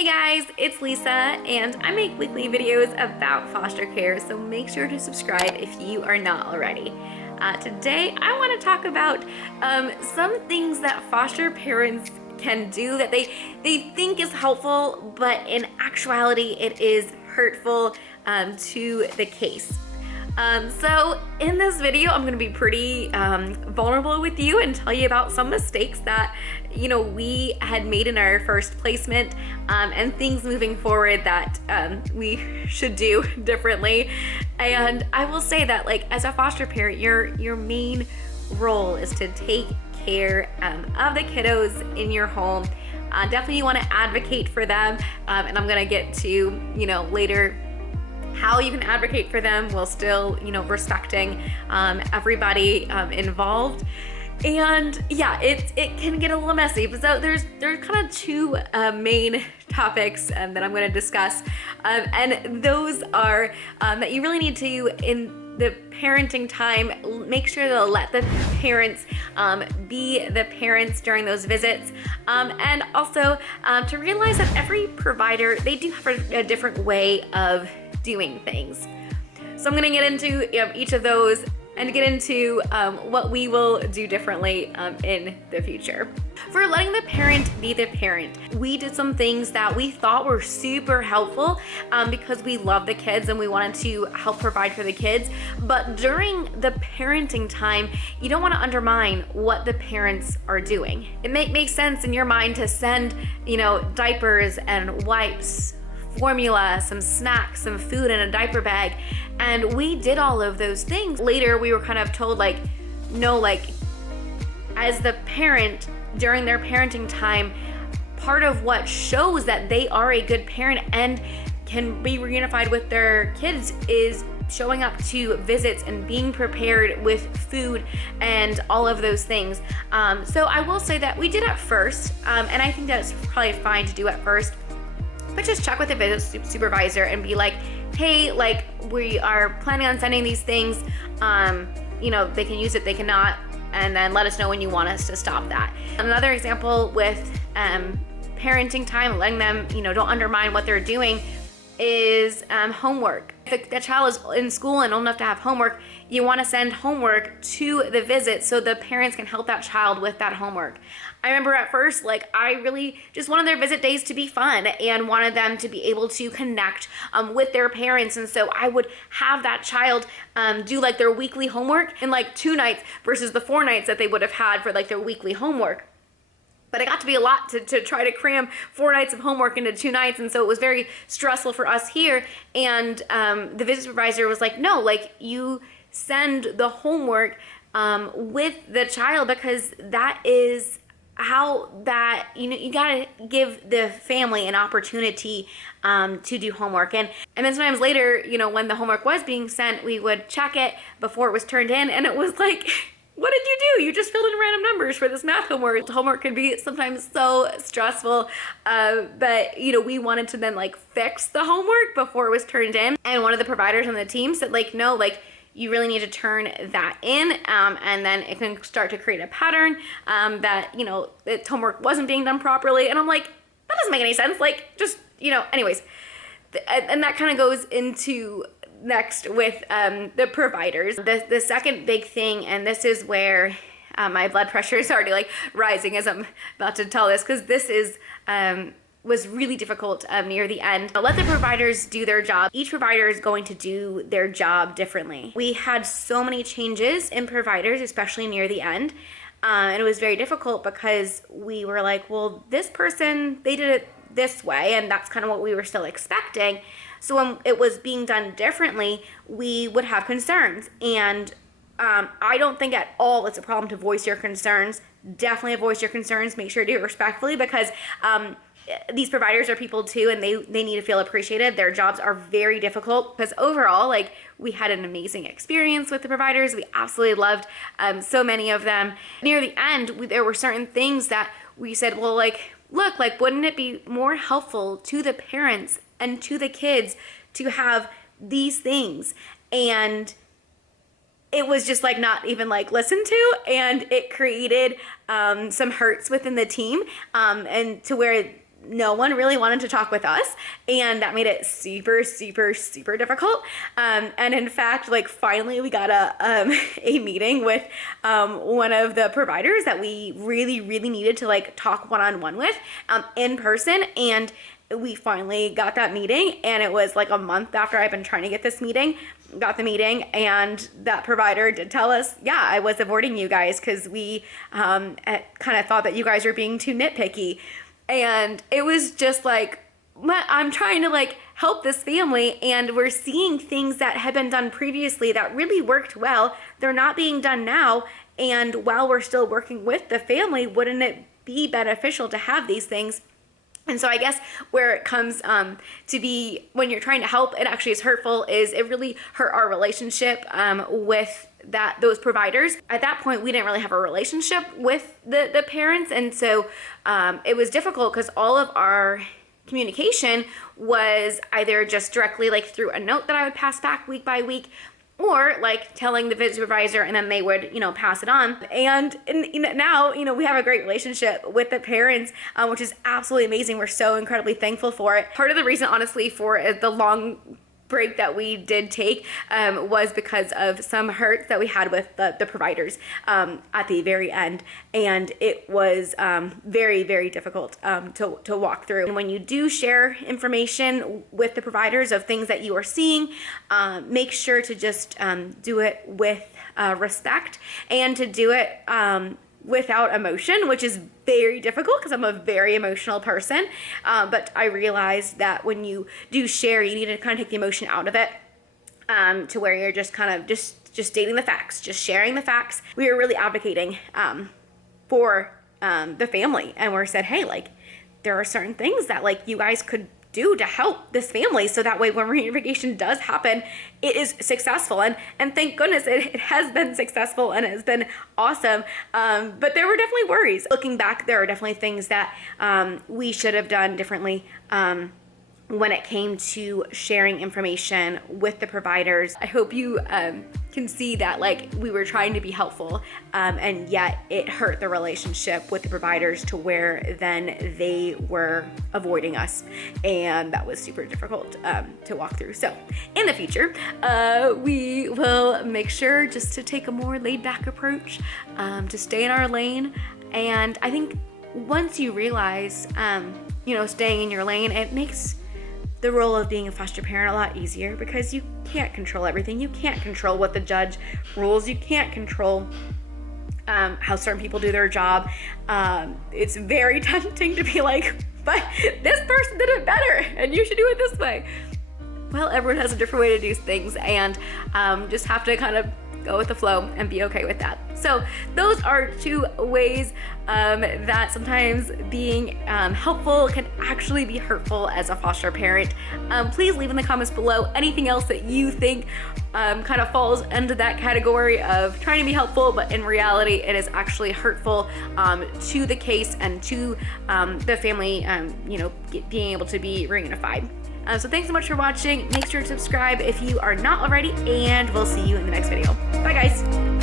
Hey guys, it's Lisa, and I make weekly videos about foster care, so make sure to subscribe if you are not already. Today, I want to talk about some things that foster parents can do that they think is helpful, but in actuality, it is hurtful to the case. So in this video, I'm going to be pretty vulnerable with you and tell you about some mistakes that, we had made in our first placement and things moving forward that we should do differently. And I will say that, as a foster parent, your main role is to take care of the kiddos in your home. Definitely you want to advocate for them, and I'm going to get to, later how you can advocate for them while still, respecting everybody involved. And yeah, it can get a little messy. But so there's kind of two main topics that I'm going to discuss, and those are that you really need to, in the parenting time, make sure to let the parents be the parents during those visits, and also to realize that every provider, they do have a different way of doing things. So I'm going to get into each of those and get into what we will do differently in the future. For letting the parent be the parent, we did some things that we thought were super helpful because we love the kids and we wanted to help provide for the kids. But during the parenting time, you don't want to undermine what the parents are doing. It makes sense in your mind to send, diapers and wipes, formula, some snacks, some food in a diaper bag, and we did all of those things. Later we were kind of told no, as the parent during their parenting time, part of what shows that they are a good parent and can be reunified with their kids is showing up to visits and being prepared with food and all of those things. So I will say that we did at first, and I think that's probably fine to do at first. But just check with the visit supervisor and be like, hey, we are planning on sending these things. They can use it, they cannot, and then let us know when you want us to stop that. Another example with parenting time, letting them, don't undermine what they're doing, is homework. If the child is in school and old enough to have homework, you want to send homework to the visit so the parents can help that child with that homework. I remember at first, I really just wanted their visit days to be fun and wanted them to be able to connect with their parents. And so I would have that child do their weekly homework in 2 nights versus the 4 nights that they would have had for their weekly homework. But it got to be a lot to try to cram 4 nights of homework into 2 nights. And so it was very stressful for us here. And the visit supervisor was like, no, you send the homework with the child, because that is how that, you gotta give the family an opportunity to do homework. And then sometimes later, when the homework was being sent, we would check it before it was turned in, and it was like, what did you do? You just filled in random numbers for this math homework. Homework can be sometimes so stressful, but we wanted to then fix the homework before it was turned in. And one of the providers on the team said no, you really need to turn that in, and then it can start to create a pattern that, its homework wasn't being done properly. And I'm like, that doesn't make any sense. Anyways, and that kind of goes into next with the providers. The second big thing, and this is where my blood pressure is already rising as I'm about to tell this, because this is was really difficult near the end. Let the providers do their job. Each provider is going to do their job differently. We had so many changes in providers, especially near the end, and it was very difficult because we were like, well, this person, they did it this way, and that's kind of what we were still expecting. So when it was being done differently, we would have concerns. And I don't think at all it's a problem to voice your concerns. Definitely voice your concerns. Make sure to do it respectfully, because these providers are people too, and they need to feel appreciated. Their jobs are very difficult, because overall, we had an amazing experience with the providers. We absolutely loved so many of them. Near the end, there were certain things that we said, well, look, wouldn't it be more helpful to the parents and to the kids to have these things? And it was just not even listened to, and it created some hurts within the team, and to where no one really wanted to talk with us, and that made it super, super, super difficult. And in fact, like finally we got a meeting with one of the providers that we really, really needed to like talk one-on-one with in person, and we finally got that meeting. And it was like a month after I've been trying to get this meeting, got the meeting, and that provider did tell us, yeah, I was avoiding you guys because we kind of thought that you guys were being too nitpicky. And it was just like, I'm trying to like help this family, and we're seeing things that had been done previously that really worked well. They're not being done now. And while we're still working with the family, wouldn't it be beneficial to have these things? And so I guess where it comes to be when you're trying to help, it actually is hurtful, is it really hurt our relationship with those providers. At that point, we didn't really have a relationship with the parents. And so it was difficult because all of our communication was either just directly like through a note that I would pass back week by week, or like telling the visit supervisor, and then they would, pass it on. And now, we have a great relationship with the parents, which is absolutely amazing. We're so incredibly thankful for it. Part of the reason, honestly, for the long break that we did take was because of some hurts that we had with the providers at the very end, and it was very, very difficult to walk through. And when you do share information with the providers of things that you are seeing, make sure to just do it with respect, and to do it without emotion, which is very difficult because I'm a very emotional person. But I realized that when you do share, you need to kind of take the emotion out of it, to where you're just kind of just stating the facts, just sharing the facts. We were really advocating for the family, and we're said, hey, like there are certain things that like you guys could do to help this family, so that way when reunification does happen, it is successful. And thank goodness it has been successful, and it has been awesome. But there were definitely worries. Looking back, there are definitely things that we should have done differently when it came to sharing information with the providers. I hope you can see that like we were trying to be helpful, and yet it hurt the relationship with the providers to where then they were avoiding us, and that was super difficult to walk through. So in the future, we will make sure just to take a more laid back approach, to stay in our lane. And I think once you realize, staying in your lane, it makes the role of being a foster parent a lot easier, because you can't control everything. You can't control what the judge rules. You can't control how certain people do their job. It's very tempting to be like, but this person did it better and you should do it this way. Well, everyone has a different way to do things, and just have to kind of go with the flow and be okay with that. So those are two ways that sometimes being helpful can actually be hurtful as a foster parent. Please leave in the comments below anything else that you think kind of falls into that category of trying to be helpful, but in reality it is actually hurtful to the case and to the family, being able to be reunified. So thanks so much for watching. Make sure to subscribe if you are not already, and we'll see you in the next video. Bye guys.